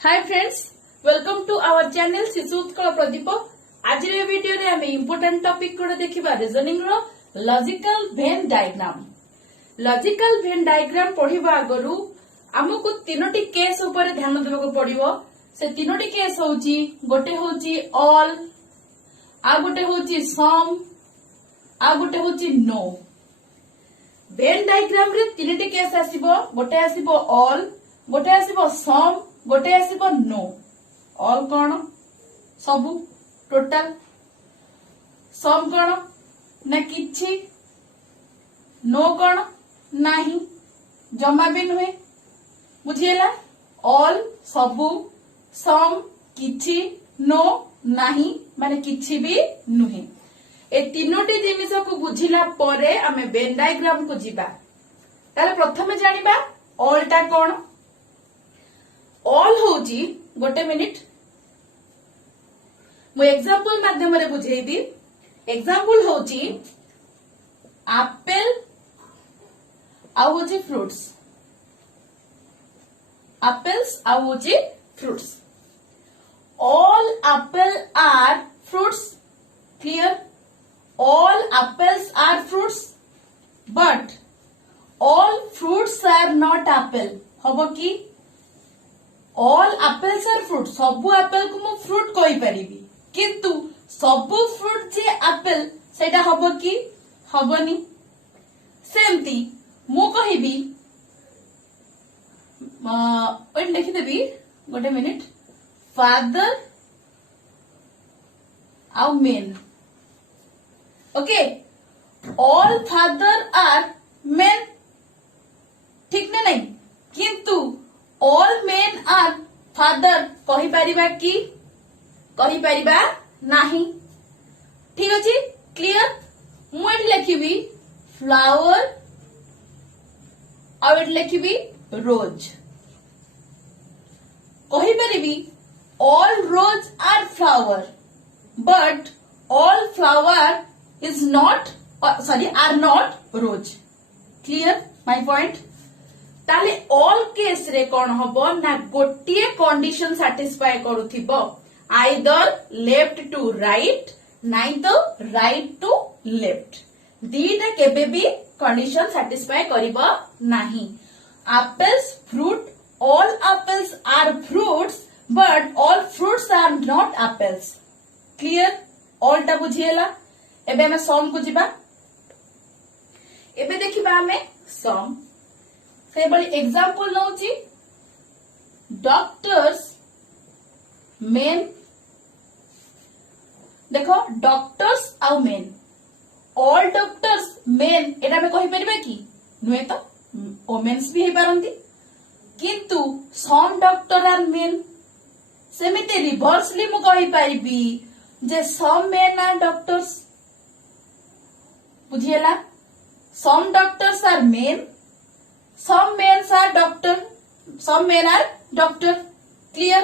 Hi friends, welcome to our channel Shishu Utkal Pradeep. आज video रे आमे इंपोर्टेंट टॉपिक को देखिबा रीजनिंग रो logical Venn diagram. Logical Venn diagram पढ़िबा आगरु हमकु तीनोटी केस ऊपर ध्यान देबाको पड़िबो। से तीनोटी केस होउची, गोटे होउची ऑल, आ गोटे होउची सम, आ गोटे होउची नो। वेन डायग्राम रे तीनोटी केस आसीबो, गोटे आसीबो ऑल, गोटे आसीबो सम, गोटे आसीबो नो। ऑल कौन सबु टोटल, सम कौन ना किछि, नो कौन नाही जमा भी नुहे। बुझिएला, ऑल सबु, सम किछि, नो नाही माने किछि भी नुहे। ए तीनोटी जिनिस को बुझिला परे आमे वेन डायग्राम को जिबा। ताले प्रथमे जानिबा ऑल टा कौन। ऑल होउची, गोटे मिनिट मु एग्जांपल माध्यम रे बुझेइबी। एग्जांपल होउची एप्पल आउ होउची फ्रूट्स, एप्पल्स आउ होउची fruits. All apple are fruits, clear. All apples are fruits but all fruits are not apple. हबो की ऑल एप्पल्स आर फ्रूट, सबु एप्पल को मु फ्रूट कहि परिबी, किंतु सबु फ्रूट जे एप्पल सेटा हबो की हबोनी। सेमती मु कहिबी ओइन लिखि देबी, गोटे मिनिट, फादर आउ men. Okay, all father are men, ठीक ना नहीं, किंतु ऑल मेन आर फादर कहि परिबा की कहि परिबा नाही। ठीक अछि, क्लियर। मु एठी लिखिबी फ्लावर और एठी लिखिबी रोज। कहि परिबी all rose are flower but all flower is not are not rose. Clear my point. ताले ऑल केस रे कौन हबो ना गोटिए कंडीशन सैटिस्फाई करूथिबो, आइदर लेफ्ट टू राइट नाइ तो राइट टू लेफ्ट। दीटा केबे भी कंडीशन सैटिस्फाई करिबो नाही। Apples fruit, all apples are fruits but all fruits are not apples. Clear, all टा बुझिएला। एबे हमें सम को जिबा। एबे देखिबा हमें सम। से बड़ी एग्जांपल नउची डॉक्टर्स मेन। देखो डॉक्टर्स आउ मेन, ऑल डॉक्टर्स मेन एटा में कहि परिबे की नुए तो वोमेन्स भी हे पारंती, किंतु सम डॉक्टर आर मेन। सेमिते रिवर्सली मु कहि परिबी जे सम मेन आर डॉक्टर्स। बुझिएला, some doctors are men, some men are doctor, some men are doctor. Clear?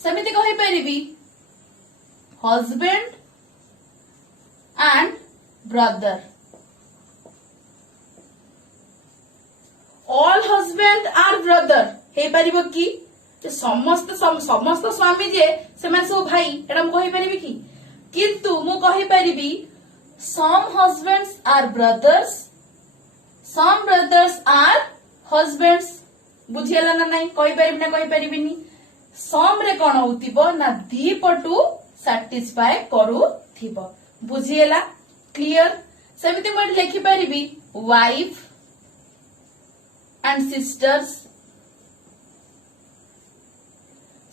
सेमिति कहि परिबी husband and brother. all husband are brother हे परिबो की समस्त स्वामी जे सेमान सब भाई एटा हम कहि परिबी की, किंतु मु कहि परिबी some husbands are brothers, some brothers are husbands। बुझिएला ना नहीं, कहि परिबी ना कहि परिबिनी। सम रे कोन होतिबो ना दी पटु सैटिस्फाई करूथिबो। बुझिएला, क्लियर। सेमिति म लिखि परिबी wife and sisters,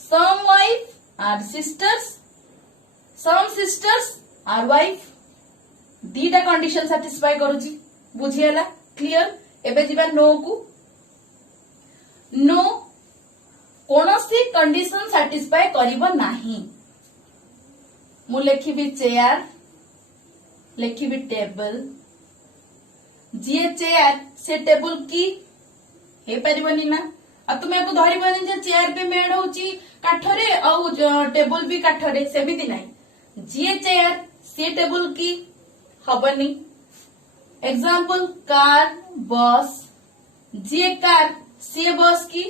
some wife are sisters, some sisters are wife। दीटा कंडीशन सैटिस्फाई करूची। बुझिएला, क्लियर। एबे जिबा नो को। नो कोनोसी कंडीशन सैटिस्फाई करिबो नाही। मु लिखिबी चेयर, लिखिबी टेबल। जे चेयर से टेबल की हे परिबनी ना। आ तुमे को धरिबनी जे चेयर पे मेड होची काठरे और टेबल भी काठरे, सेमिति नाही। जे चेयर से टेबल की हबनी। एग्जांपल कार, बस। जे कार से बस की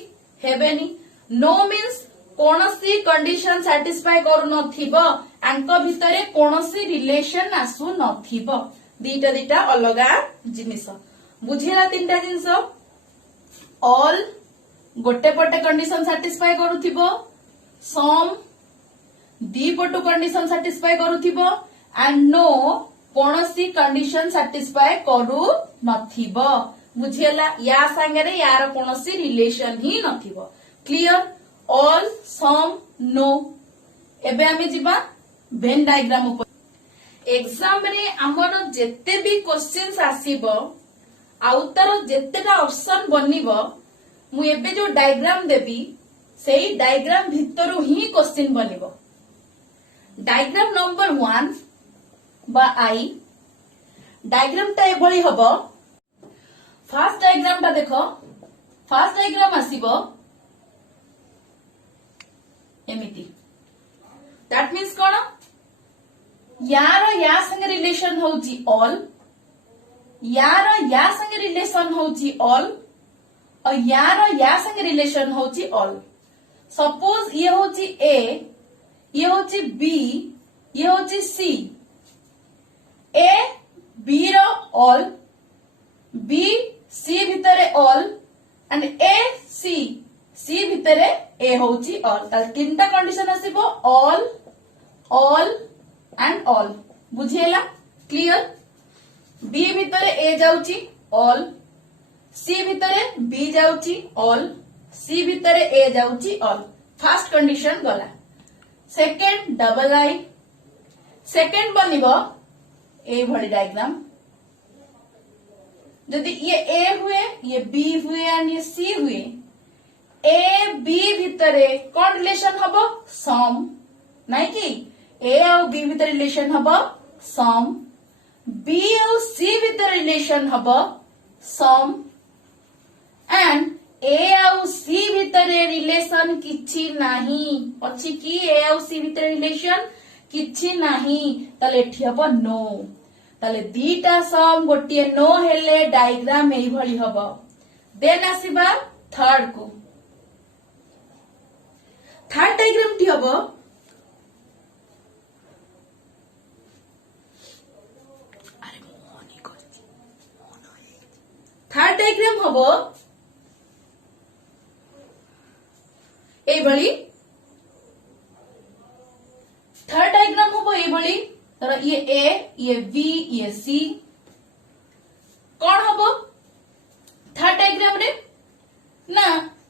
हेबेनी। नो मीन्स कोनोसी कंडीशन सैटिस्फाई करू नथिबो आंको भितरे कोनोसी रिलेशन आसु नथिबो दीटा दीटा अलगा जिनिस बुझिला तीनटा जिनिस ऑल गोटे पटे कंडीशन सैटिस्फाई करूथिबो सम दी पटु कंडीशन सैटिस्फाई करूथिबो एंड नो कोनोसी कंडीशन सैटिस्फाई करू नथिबो बुझिला या संगे यार कोनोसी रिलेशन ही नथिबो क्लियर ऑल सम नो एबे आमे जिबा वेन डायग्राम ऊपर एग्जाम रे हमर जेते भी क्वेश्चंस आसीबो आउ तार जेतेटा ऑप्शन बनिबो मु एबे जो डायग्राम देबी सेही डायग्राम भितरु ही क्वेश्चन बनिबो डायग्राम नंबर 1 बा आई डायग्राम टा एभली हबो फर्स्ट डायग्राम टा देखो फर्स्ट डायग्राम आसीबो एमिति दैट मीन्स कोन यार या संगे रिलेशन होउची ऑल यार या संगे रिलेशन होउची ऑल और यार या संगे रिलेशन होउची ऑल सपोज ये होउची ए ये होउची बी ये होउची सी ए बी रो ऑल बी सी भितरे ऑल एंड ए सी सी भितरे ए होउची ऑल तार तीनटा कंडीशन आसीबो ऑल ऑल एंड ऑल बुझिएला क्लियर बी भितरे ए जाउची ऑल सी भितरे बी जाउची ऑल सी भितरे ए जाउची ऑल फर्स्ट कंडीशन गला सेकेंड डबल आई सेकेंड बनिबो ए भली डायग्राम यदि ये ए हुए ये बी हुए एंड ये सी हुए ए बी भितरे कौन रिलेशन हबो सम नाइ कि ए और बी भितर रिलेशन हबो सम बी और सी भितर रिलेशन हबो सम एंड ए और सी भितर रिलेशन किछि नाही अछि कि ए और सी भितर रिलेशन किछि नाही ताले एठी हबो नो ताले दीटा सम गोटिए नो हेले डायग्राम एई भली हबो देन आसीबा थर्ड को थर्ड डायग्राम टी हबो थर्ड डायग्राम हबो एई भली थर्ड डायग्राम हबो एई भली तर ये ए ये बी ये सी कौन हबो थर्ड डायग्राम रे ना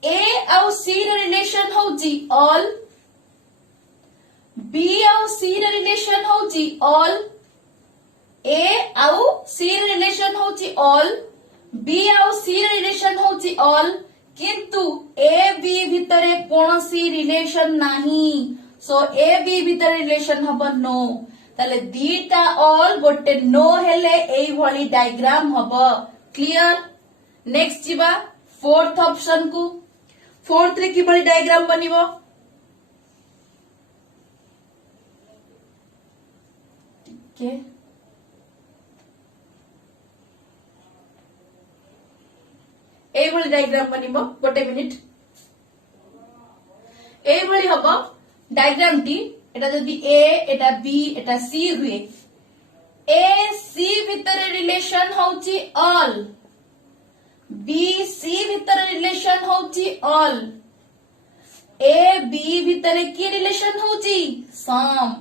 ए और सी रे रिलेशन होउची ऑल बी और सी रे रिलेशन होउची ऑल ए और सी रे रिलेशन होउची ऑल बी और सी रे रिलेशन होउची ऑल किंतु ए बी भितरे कोनोसी रिलेशन नाही सो ए बी भितरे रिलेशन हबो नो ताले दीटा ऑल गोटे नो हेले एई भली डायग्राम हबो क्लियर नेक्स्ट जिबा फोर्थ ऑप्शन को फोर्थ रे कि भली डायग्राम बनिबो के एई भली डायग्राम बनिबो गोटे मिनिट एई भली हबो डायग्राम टी एटा जदि ए एटा बी एटा सी हुए ए सी भितर रिलेशन होउची ऑल बी सी भितर रिलेशन होउची ऑल ए बी भितर की रिलेशन होउची सम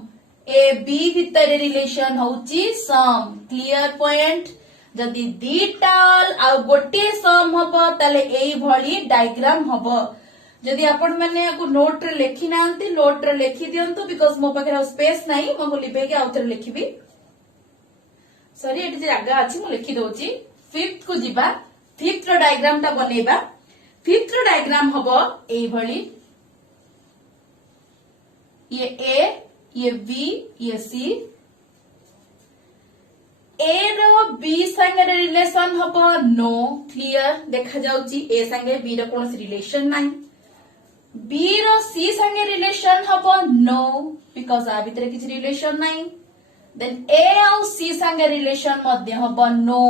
ए बी भितर रिलेशन होउची सम क्लियर पॉइंट जदि दीटा ऑल आ गोटे सम हबो ताले एई भली डायग्राम हबो जदि आपण माने याको नोट रे लेखि नांती नोट रे लेखि दियंतु बिकॉज मो पाखे स्पेस नाही मो लिबे के आउथरे लेखिबी सॉरी एटी जगह अछि मो लेखि दोची फिफ्थ को जिबा फिफ्थ रो डायग्राम ता बनेबा फिफ्थ रो डायग्राम हबो एई भली ये ए ये बी ये सी ए रो बी संगे रिलेशन हबो नो क्लियर देखा जाउची ए संगे बी रो कोनोसी रिलेशन नाही बी रो सी संगे रिलेशन हबो नो बिकॉज आ भितरे किछि रिलेशन नाही देन ए और सी संगे रिलेशन मध्य हबो नो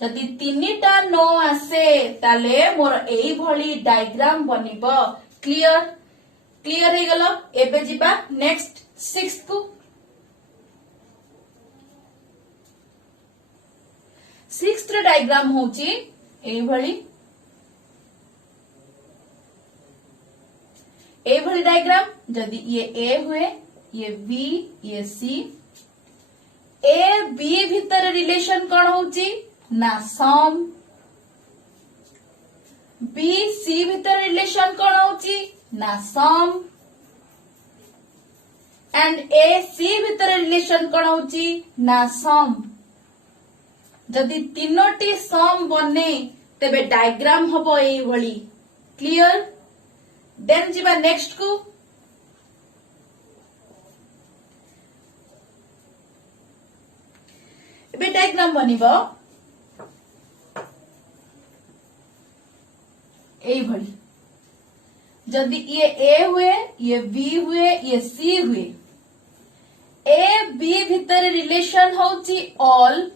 जदि तीनिटा नो आसे ताले मोर एई भली डायग्राम बनिबो क्लियर क्लियर हो गला। एबे जिबा नेक्स्ट 6th को। 6th डायग्राम होची ए भली डायग्राम। जदि ये ए हुए, ये बी, ये सी, ए बी भितर रिलेशन कौन होची ना सम, बी सी भितर रिलेशन कौन होची ना सम, एंड ए सी भितर रिलेशन कौन होची ना सम। जदि तीनोटी सम बने तेबे डायग्राम हबो एई भली। क्लियर। देन जिबा नेक्स्ट को। एबे डायग्राम बनिबो एई भली। जदि ये ए हुए, ये बी हुए, ये सी हुए, ए बी भितर रिलेशन होची ऑल,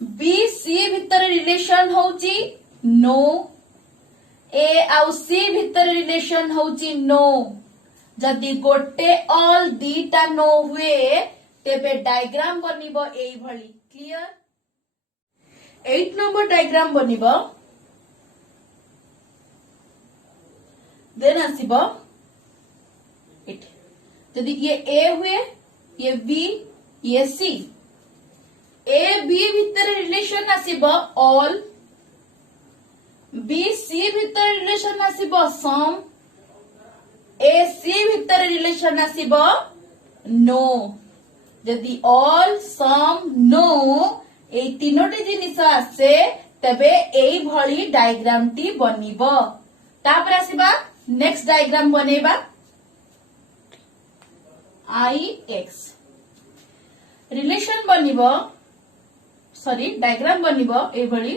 बी सी भितर रिलेशन होची नो, ए आउ सी भितर रिलेशन होची नो। जदि गोटे ऑल दीटा नो हुए तेबे डायग्राम बनिबो एई भली। क्लियर। 8 नंबर डायग्राम बनिबो। देन आसीबो एट। जदि ये ए हुए, ये बी, ये सी, ए बी भितर रिलेशन आसीबो ऑल, बी सी भितर रिलेशन आसीबो सम, ए सी भितर रिलेशन आसीबो नो। जदि ऑल सम नो ए तीनोटी जिनिस आसे तबे एई भली डायग्राम टी बनिबो। तापर आसीबा नेक्स्ट डायग्राम बनेबा आई एक्स। रिलेशन बनिबो, सॉरी डायग्राम बनिबो एई भली।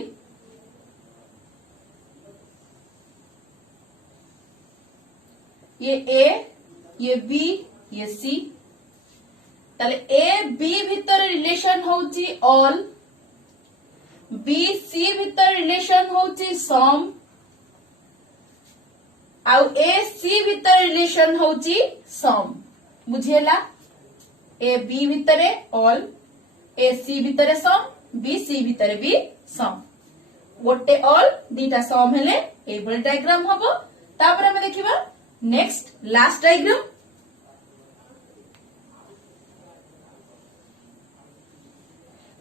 ये ए, ये बी, ये सी, ताले ए बी भितर रिलेशन होची ऑल, बी सी भितर रिलेशन होची सम, आउ ए सी भितर रिलेशन होची सम। बुझेला। ए बी भितरे ऑल, ए सी भितरे सम, बी सी भितरे भी सम। गोटे ऑल दीटा सम हेले एई भली डायग्राम हबो। तापर हम देखिबा नेक्स्ट लास्ट डायग्राम।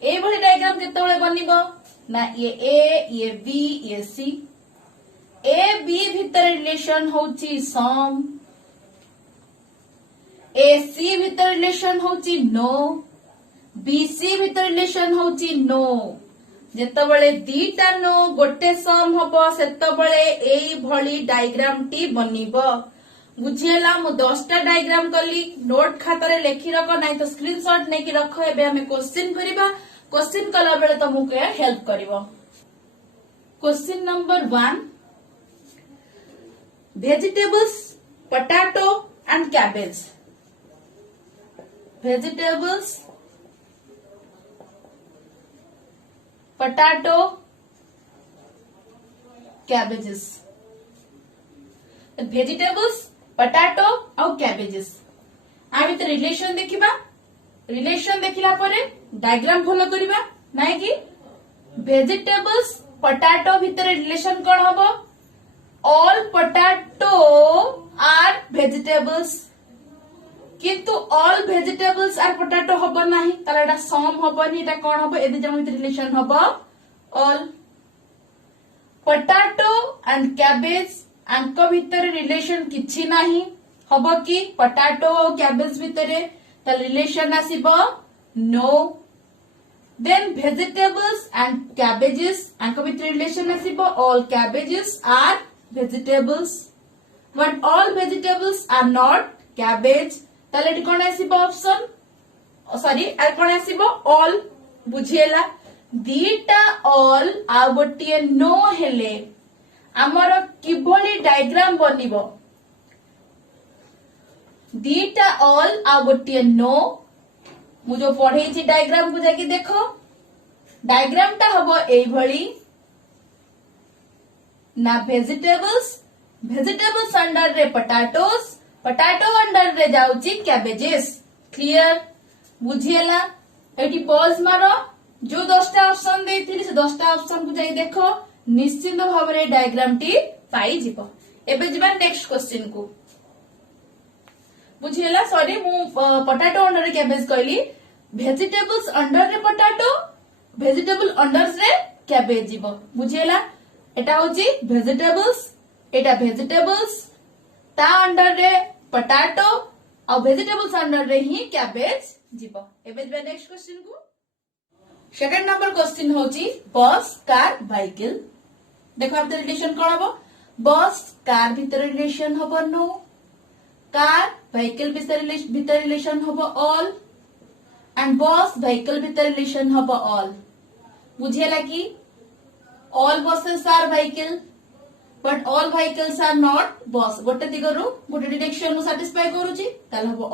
एई भली डायग्राम केतेबेले बनिबो ना ये ए, ये बी, ये सी, ए बी भितर रिलेशन होची सम, ए सी भितर रिलेशन होची नो, बी सी भितर रिलेशन होची नो। जेतबेले दीटा नो गोटे सम हबो सेतबेले एई भली डायग्राम टी बनिबो। बुझियला। मु 10टा डायग्राम कली। नोट खाता रे लेखि रख, नाही तो स्क्रीनशॉट नेकी रख। एबे हमें क्वेश्चन करिबा। क्वेश्चन कला बेले तुमको हेल्प करिवो। Question number 1, vegetables potato and cabbage. Vegetables potato cabbages. Vegetables potato और कैबेजेस आ भीतर रिलेशन देखिबा। रिलेशन देखिला परे डायग्राम फॉलो करिबा। नाइ कि वेजिटेबल्स पोटैटो भीतर रिलेशन कोन हबो ऑल पोटैटो आर वेजिटेबल्स, किंतु ऑल वेजिटेबल्स आर पोटैटो हबो नाही। ताला एटा सम हबोनी। एटा कोन हबो ए जम भीतर रिलेशन हबो ऑल। पोटैटो एंड कैबेज आंको भीतर रिलेशन किछि नाही। हबो कि पोटैटो और कैबेज भीतर ता रिलेशन आसीबो no. Then vegetables and cabbages आंको भीतर रिलेशन आसीबो all cabbages are vegetables, but all vegetables are not cabbage। ताले एटी कोन आसीबो ऑप्शन, सॉरी आ कोन आसीबो ऑल। बुझियला। दीटा ऑल आ गोटिए नो हेले हमर किभली डायग्राम बनिबो। दीटा ऑल आ गोटिए नो। मु जो पढेछि डायग्राम को जाके देखो। डायग्राम ता हबो एई भली ना वेजिटेबल्स Vegetables under रे potatoes, potato under रे जाउची cabbages. Clear? बुझिएला? एटी पॉज मारो. जो 10टा ऑप्शन देइथिली से 10टा ऑप्शन को जाई देखो. निश्चित भाବରେ डायग्राम टी पाई जिवो. एबे जिबा नेक्स्ट क्वेश्चन को. बुझिएला? सॉरी मु पोटैटो अंडर रे कैबेज कहली. भेजिटेबल्स अंडर रे पोटैटो, भेजिटेबल अंडर रे कैबेज जिवो. बुझिएला? एटा होची भेजिटेबल्स, एटा भेजिटेबल्स ता अंडर रे पोटैटो और भेजिटेबल्स अंडर रे ही कैबेज जिवो. एबे जिबा नेक्स्ट क्वेश्चन को. सेकंड नंबर क्वेश्चन होची बस कार व्हीकल. देखो अब रिलेशन कोन हबो. बस कार भीतर रिलेशन हबो नो, कार व्हीकल भीतर रिलेशन हबो ऑल एंड बस व्हीकल भीतर रिलेशन हबो ऑल. बुझिएला कि all buses are vehicle but all vehicles are not bus. गोटे दिगरु गोटे डिरेक्शन नु सैटिस्फाई करूची ताले हबो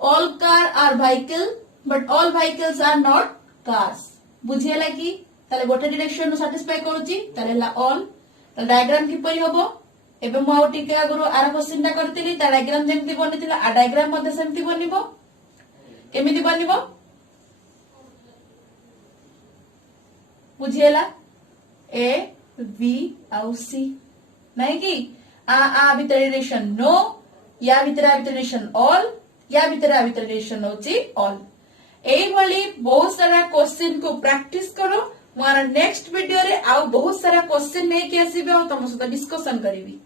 all car are vehicle but all vehicles are not cars. बुझिएला कि ताले गोटे डिरेक्शन नु सैटिस्फाई करूची ताले ला ऑल. ताले डायग्राम किपरि हबो. एबे मु आउ टिके आगरो आर क्वेश्चन ता करतिली ता डायग्राम जेमति बनितिला आ डायग्राम मध्ये सेमति बनिबो. केमिति बनिबो बुझिएला. ए बी आउ सी नहीं कि आ भीतर रिलेशन नो, या भीतर रिलेशन ऑल, या भीतर रिलेशन होची ऑल. एई भली बहुत सारा क्वेश्चन को प्रैक्टिस करो. मोर नेक्स्ट वीडियो रे आउ बहुत सारा क्वेश्चन लेके आसीबे और तुम सहित डिस्कशन करिवि.